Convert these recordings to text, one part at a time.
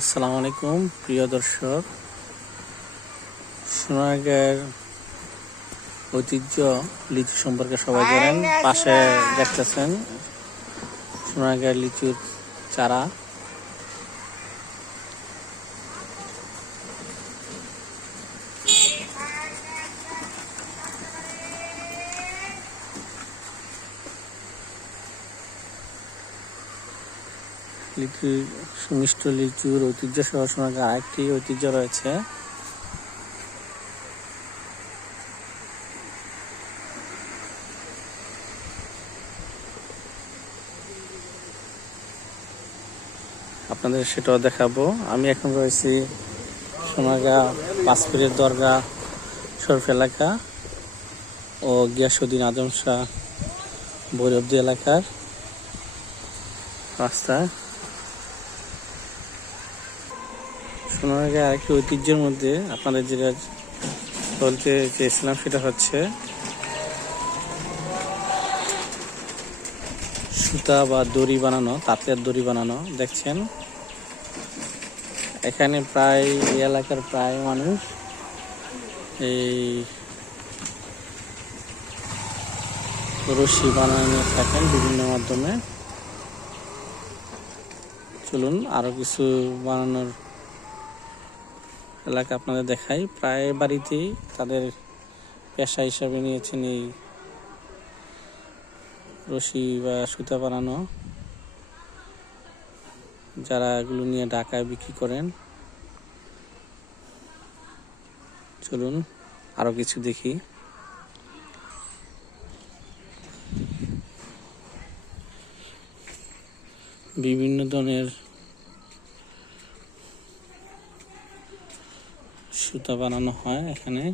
আসসালামু আলাইকুম প্রিয় দর্শক। সোনারগাঁয়ের ঐতিহ্য লিচু সম্পর্কে সবাই জানেন। পাশে দেখতেছেন সোনারগাঁয়ের লিচুর চারা। লিচু সুমিষ্ট লিচুর ঐতিহ্য সহ সোনারগাঁয়ের আরেকটি ঐতিহ্য রয়েছে। আপনাদের সেটাও দেখাবো। আমি এখন রয়েছি সোনারগাঁ পাঁচপীরের দরগা শরীফ এলাকা ও গিয়াসউদ্দিন আজম শাহ ভৈরবদী এলাকার রাস্তায়। সোনারগাঁয়ের আরেকটি ঐতিহ্যের মধ্যে আপনাদের যেটা বলতে চেয়েছিলাম সেটা হচ্ছে সুতা বা দড়ি বানানো, তাঁতের দড়ি বানানো। দেখছেন এখানে প্রায় এই এলাকার প্রায় মানুষ এই রশি বানানো থাকেন বিভিন্ন মাধ্যমে। চলুন আরো কিছু বানানোর এলাকা আপনাদের দেখাই। প্রায় বাড়িতেই তাদের পেশা হিসাবে নিয়েছেন এই রশি বা সুতা বানানো, যারা এগুলো নিয়ে ঢাকায় বিক্রি করেন। চলুন আরো কিছু দেখি। বিভিন্ন ধরনের সুতা বানানো হয় এখানে।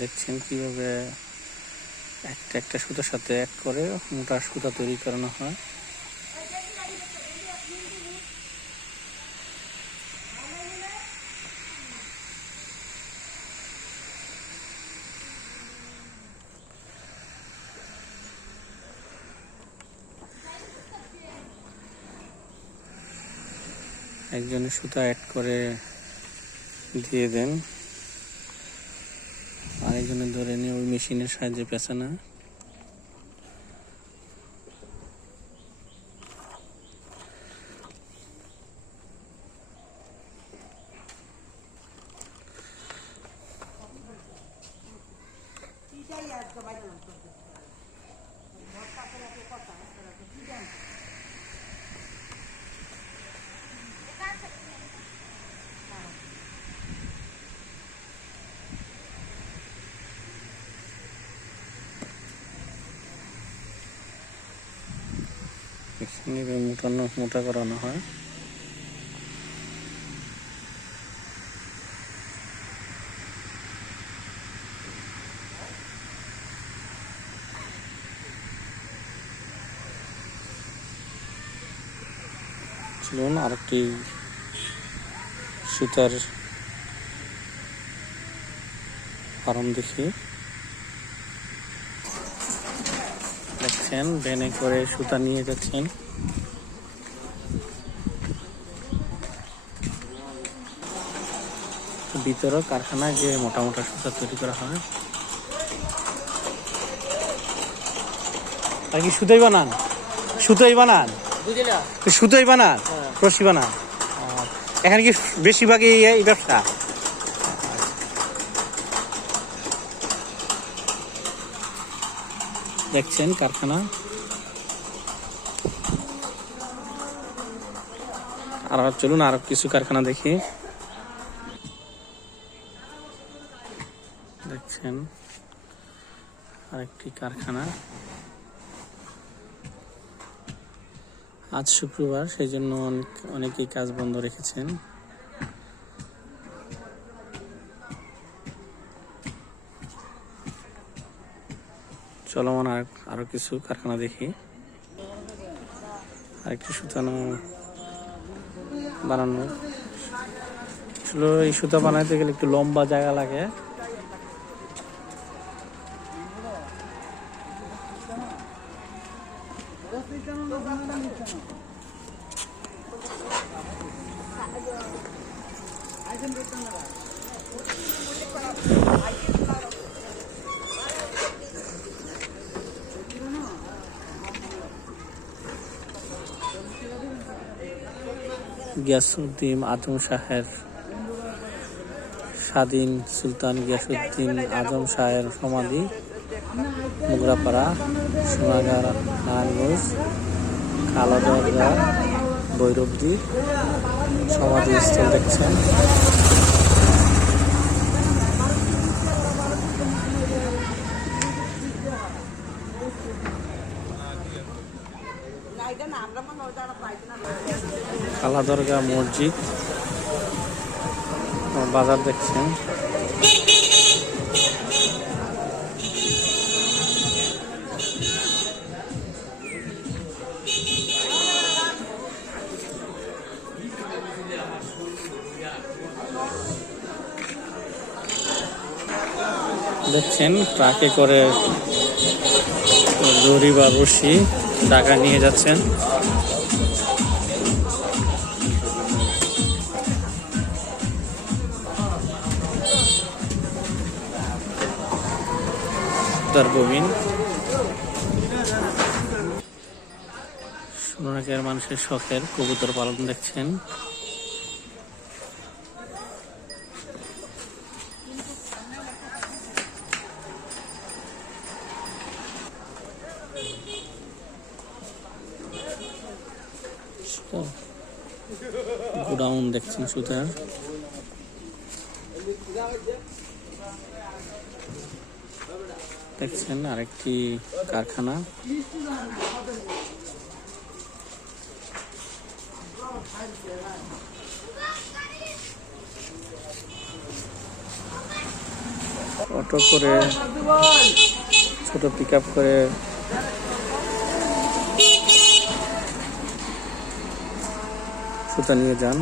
দেখছেন কিভাবে একটা একটা সুতার সাথে এক করে মোটা সুতা তৈরি করানো হয়। একজনের সুতা অ্যাড করে দিয়ে দেন, আরেকজনের ধরে নিয়ে ওই মেশিনের সাহায্যে পেঁচানো। মোটা করানো হয়। চলুন আরেকটি সুতার ফার্ম দেখি। দেখছেন ভ্যানে করে সুতা নিয়ে যাচ্ছেন। ভিতরে কারখানায় যে মোটা মোটা সুতা তৈরি করা হয়। আর কি সুতোই বানান? সুতোই বানান, সুতোই বানান, রশি বানান। এখানে কি বেশিরভাগই এই ব্যবসা? দেখছেন কারখানা। আর চলুন আরো কিছু কারখানা দেখি। দেখছেন আরেকটি কারখানা। আজ শুক্রবার, সেই জন্য অনেকেই কাজ বন্ধ রেখেছেন। চলমান আরো কিছু কারখানা দেখি। আরেকটি সুতানো বানানো, আসলে এই সুতা বানাইতে গেলে একটু লম্বা জায়গা লাগে। গিয়াসউদ্দিন আজম শাহের, স্বাধীন সুলতান গিয়াসউদ্দিন আজম শাহের সমাধি, মোগরাপাড়া, সোনাগাঁও, নারায়ণগঞ্জ, কালাদরগা, ভৈরবদি সমাধিস্থল দেখছেন। কালাদরগা মসজিদ, বাজার দেখছেন। দেখছেন ট্রাকে করে দড়ি বা রশি ঢাকা নিয়ে যাচ্ছেন। ববিন সোনারগাঁয়ের মানুষের শখের কবুতর পালন দেখছেন। গোডাউন দেখছেন সুতার। দেখছেন আরেকটি কারখানা। অটো করে, ছোট পিক আপ করে সুতা নিয়ে যান।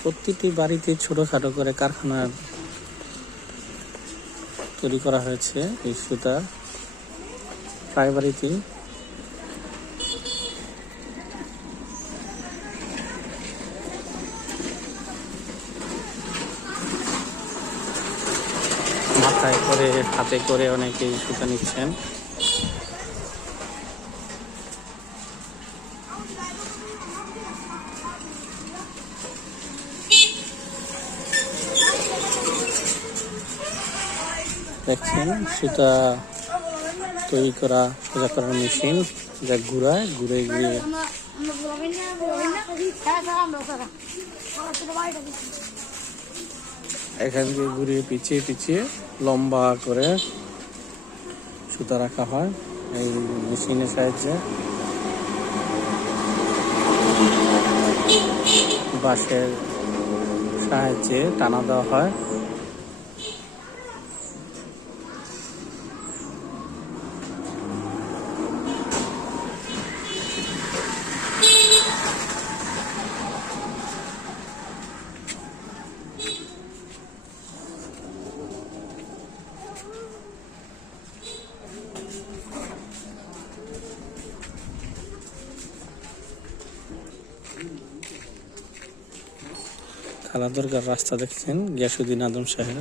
প্রতিটি বাড়িতে ছোটখাটো করে কারখানা তৈরি করা হয়েছে এই সুতা, প্রায় বাড়িতেই। মাথায় করে, হাতে করে অনেকেই সুতা নিচ্ছেন। দেখছেন সুতা তৈরি করা, সোজা করার মেশিন, যা ঘুরে ঘুরিয়ে এখান থেকে ঘুরিয়ে পিছিয়ে পিছিয়ে লম্বা করে সুতা রাখা হয় এই মেশিনের সাহায্যে। বাঁশের সাহায্যে টানা দেওয়া হয়। কালাদরগার রাস্তা দেখছেন গিয়াসউদ্দিন আজম শাহের।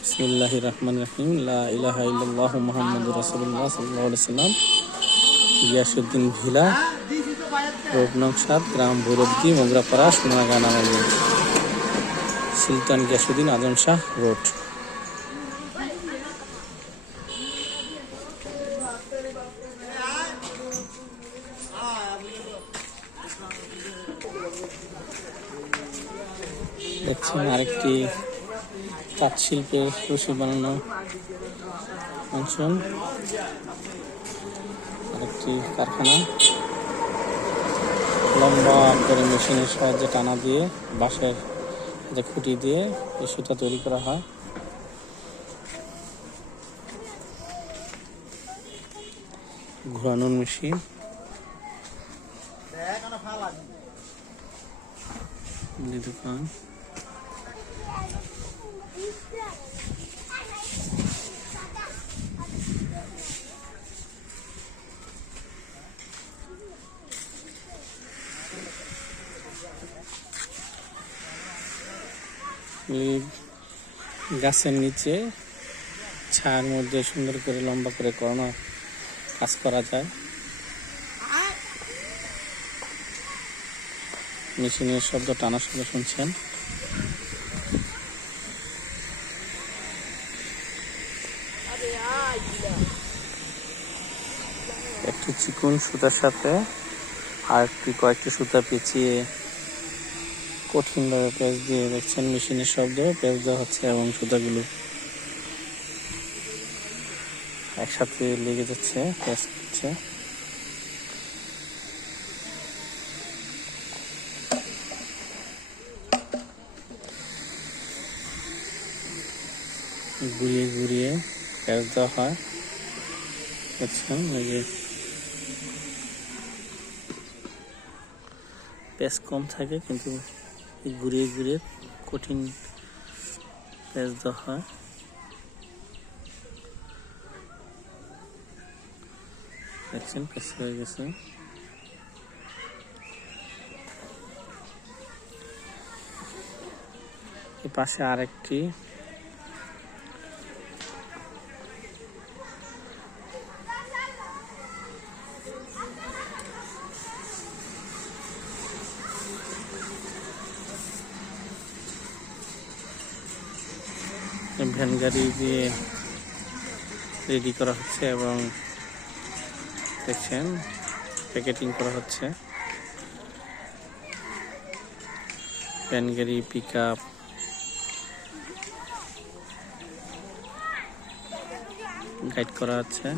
বিসমিল্লাহির রহমানির রহিম। লা ইলাহা ইল্লাল্লাহু মুহাম্মাদুর রাসূলুল্লাহ সাল্লাল্লাহু আলাইহি ওয়াসাল্লাম। গিয়াসউদ্দিন ভিলা, রোড নং ৭, গ্রাম ভৈরবদি, মোগরাপাড়া, সোনাগাঁও, নারায়ণগঞ্জ। সুলতান গিয়াসউদ্দিন আজম শাহ রোড। দেখছেন আরেকটি তাঁত শিল্পের রশি বানানো অঞ্চল, আরেকটি কারখানা। লম্বা করে মেশিনের সাহায্যে টানা দিয়ে বাঁশের যে খুঁটি দিয়ে এই সুতা তৈরি করা হয়। ঘোরানোর মেশিন, দোকান। গাছের নিচে ছায়ার মধ্যে সুন্দর করে লম্বা করে করানো কাজ করা যায়। মেশিনের শব্দ, টানার শব্দ শুনছেন। একটি চিকন সুতার সাথে আর কয়েকটি সুতা পেঁচিয়ে কঠিনভাবে পেঁচ দিয়ে, দেখছেন মেশিনের শব্দ, পেঁচ দেওয়া হচ্ছে এবং সুতাগুলো একসাথে লেগে যাচ্ছে, পেঁচ হচ্ছে। ঘুরিয়ে ঘুরিয়ে পেঁচ দেওয়া হয়, দেখছেন। পেঁচ কম থাকে কিন্তু ঘুরিয়ে ঘুরিয়ে কঠিন পেঁচ দেওয়া হয়। দেখছেন পেঁচ হয়ে গেছে। এর পাশে আরেকটি ভ্যান গাড়ি দিয়ে রেডি করা হচ্ছে এবং দেখছেন প্যাকেটিং করা হচ্ছে। ভ্যান গাড়ি, পিক আপ, গাইড করা হচ্ছে।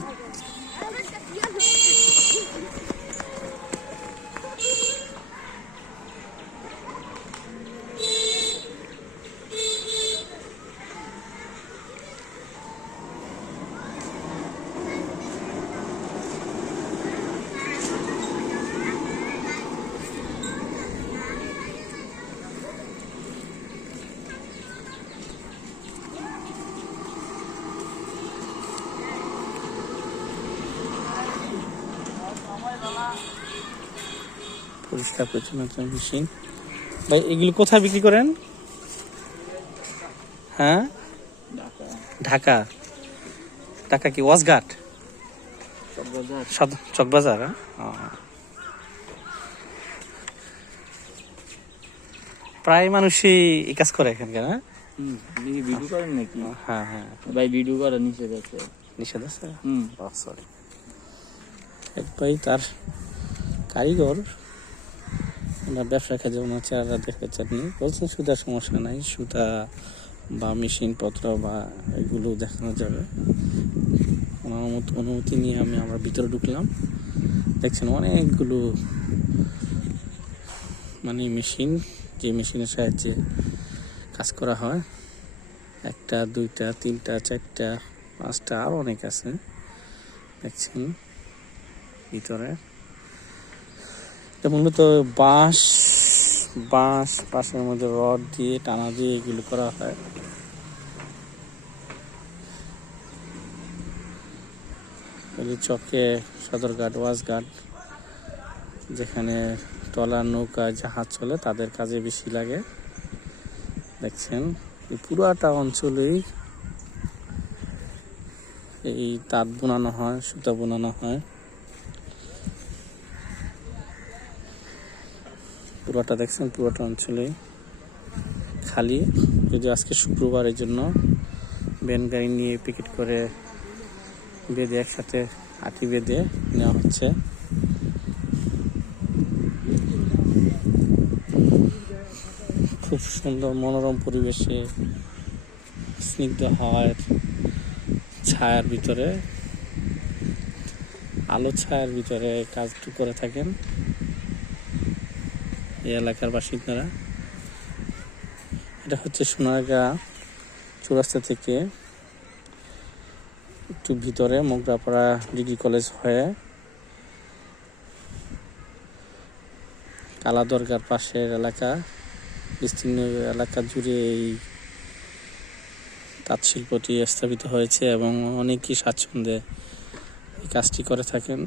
পরিষ্কার পরিচ্ছন্নতা মেশিন। ভাই এগুলো কোথায় বিক্রি করেন? হ্যাঁ, ঢাকা। ঢাকা কি ওয়াজঘাট? চকবাজার। প্রায় মানুষই এই কাজ করে এখানকার। ভিডিও করেন নাকি? হ্যাঁ হ্যাঁ ভাই, ভিডিও করা নিষেধ আছে। নিষেধ আছে? সরি। এক ভাই তার কারিগর, ব্যবসার কাজে ওনার চেহারা দেখতে চাননি, বলছেন সুতার সমস্যা নাই, সুতা বা মেশিন পত্র বা এগুলো দেখানো যাবে। ওনার অনুমতি নিয়ে আমরা ভিতরে ঢুকলাম। দেখছেন অনেকগুলো মেশিন, যে মেশিনের সাহায্যে কাজ করা হয়। একটা, দুইটা, তিনটা, চারটা, পাঁচটা, আরো অনেক আছে। দেখছেন ভিতরে মূলত বাঁশ পাশের মধ্যে রড দিয়ে টানা দিয়ে এগুলো করা হয়। চকে সদরঘাট, ওয়াজঘাট, যেখানে ট্রলার, নৌকা, জাহাজ চলে তাদের কাজে বেশি লাগে। দেখছেন এই পুরাটা অঞ্চলেই এই তাঁত বোনানো হয়, সুতা বোনানো হয়। পুরোটা দেখছেন, পুরোটা অঞ্চলে খালি। যদি আজকে শুক্রবারের জন্য ভ্যান গাড়ি নিয়ে পিকেট করে বেঁধে একসাথে আটি বেঁধে নেওয়া হচ্ছে। খুব সুন্দর মনোরম পরিবেশে স্নিগ্ধ হাওয়ার ছায়ার ভিতরে, আলো ছায়ার ভিতরে কাজটুকু করে থাকেন এই এলাকার বাসিন্দারা। এটা হচ্ছে সোনারগাঁ চৌরাস্তা থেকে একটু ভিতরে মোগরাপাড়া ডিগ্রি কলেজ হয়ে কালা দরগার পাশের এলাকা, বিস্তীর্ণ এলাকা জুড়ে এই তাঁত শিল্পটি স্থাপিত হয়েছে এবং অনেকেই স্বাচ্ছন্দ্যে এই কাজটি করে থাকেন।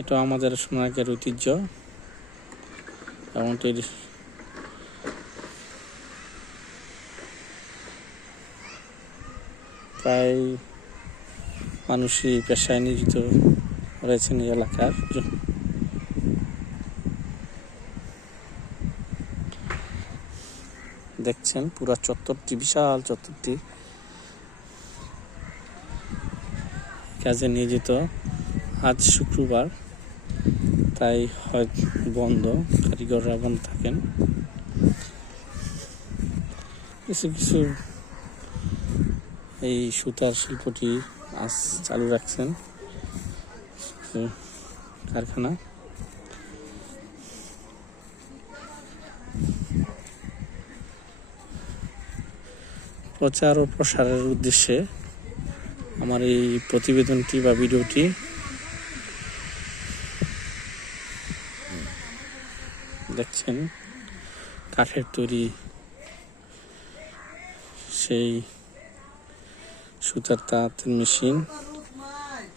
এটা আমাদের সোনারগাঁর ঐতিহ্য এবং প্রায় মানুষই পেশায় নিয়োজিত রয়েছেন এই এলাকার। দেখছেন পুরা চত্বরটি, বিশাল চত্বরটি কাজে নিয়োজিত। আজ শুক্রবার, তাই হয়তো বন্ধ, কারিগররা বন্ধ থাকেন। কিছু কিছু এই সুতার শিল্পটি আজ চালু রাখছেন কারখানা। প্রচার ও প্রসারের উদ্দেশ্যে আমার এই প্রতিবেদনটি বা ভিডিওটি দেখছেন। কাঠের তৈরি সেই সুতার তাঁতের মেশিন।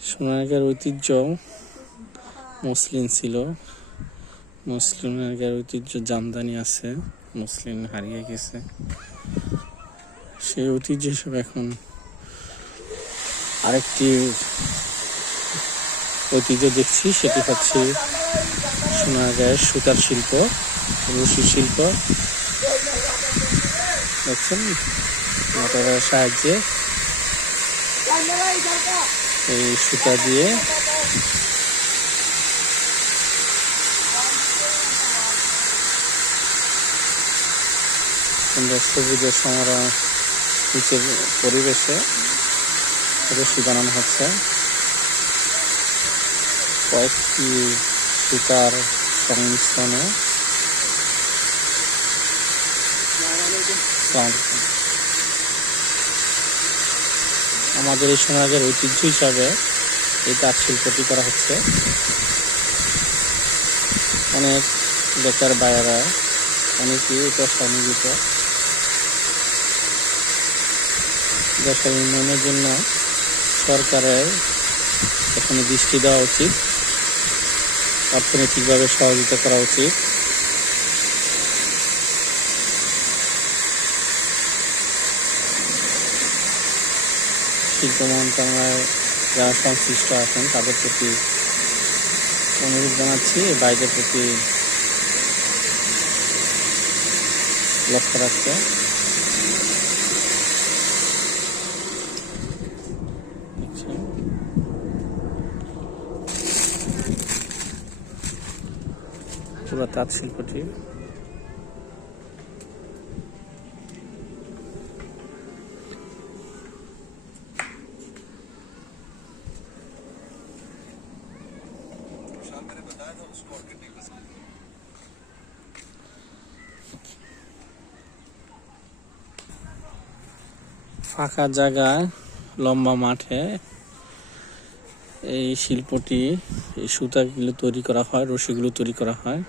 সোনারগাঁর ঐতিহ্য মসলিন ছিল, সোনারগাঁর ঐতিহ্য জামদানি আছে, মসলিন হারিয়ে গেছে। সেই ঐতিহ্য হিসেবে এখন আরেকটি ঐতিহ্য দেখছি, সেটি হচ্ছে সোনারগাঁয়ের সুতার শিল্প, রশি শিল্প। দেখছেন মোটরের সাহায্যে এই সুতা দিয়ে সুন্দর সবুজের সমারোহ নিচের পরিবেশে রশি বানানো হচ্ছে। কয়েকটি সুতার সংমিশ্রণে আমাদের এই সমাজের ঐতিহ্য হিসাবে এই তাঁত শিল্পটি করা হচ্ছে। অনেক বেকার বায়েরা, অনেকেই পেশায় নিয়োজিত। দেশের উন্নয়নের জন্য সরকারের এখানে দৃষ্টি দেওয়া উচিত, অর্থনৈতিকভাবে সহযোগিতা করা উচিত। শিল্প মন্ত্রণালয় যারা সংশ্লিষ্ট আছেন তাদের প্রতি অনুরোধ জানাচ্ছি, বাইরের প্রতি লক্ষ্য রাখতে। পুরো তাঁত শিল্পটি ফাঁকা জায়গায় লম্বা মাঠে এই শিল্পটি, এই সুতাগুলো তৈরি করা হয়, রশিগুলো তৈরি করা হয়।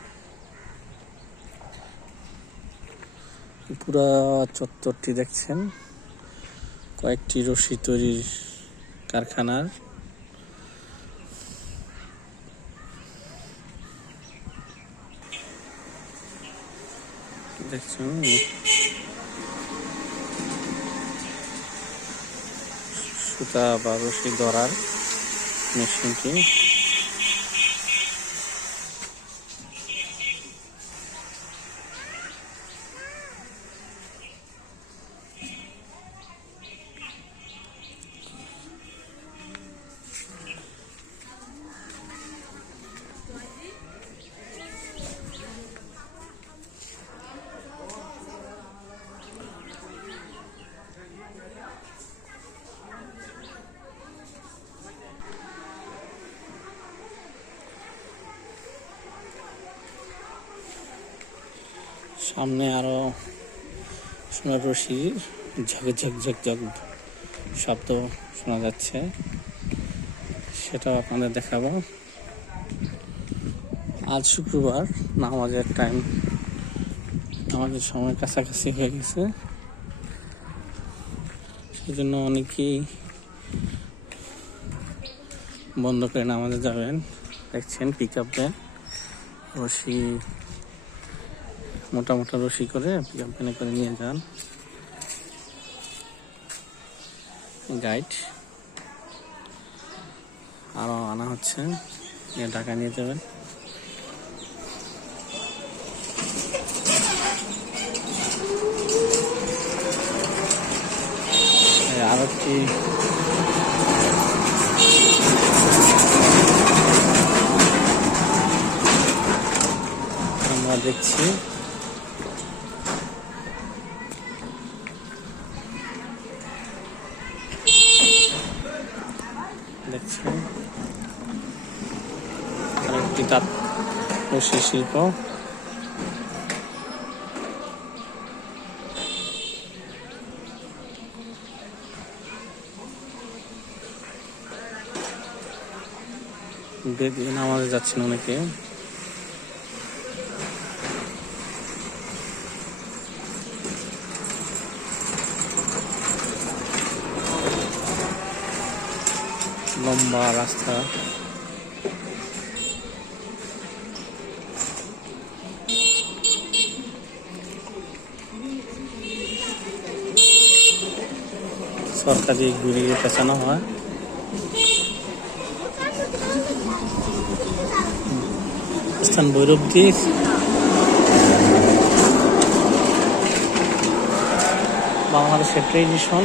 পুরা চত্বরটি দেখছেন কয়েকটি রশি তৈরির কারখানার। দেখছেন সুতা বা রশি ধরার মেশিনটি। সামনে আরো সোনার রশির ঝক ঝক ঝক ঝক শব্দ শোনা যাচ্ছে, সেটাও আপনাদের দেখাবো। আজ শুক্রবার, নামাজের টাইম, আমাদের সময় কাছাকাছি হয়ে গেছে, সেজন্য অনেকেই বন্ধ করে নামাজে যাবেন। দেখছেন পিক আপ ভ্যান, রশি মোটা মোটা রশি করে পিক আপ ভ্যানে করে নিয়ে যান। গাইড আরো আনা হচ্ছে, ঢাকা নিয়ে যাবেন। আর একটি আমরা দেখছি, আরেকটি তাঁত রশি শিল্প। বেদিন আমাদের যাচ্ছেন অনেকে। লম্বা রাস্তা, সরকারি ঘুরিয়ে পেঁচানো হয়। স্থান ভৈরবদি, বাংলাদেশের ট্রেডিশন,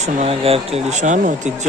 সোনারগাঁয়ের ট্রেডিশন ঐতিহ্য।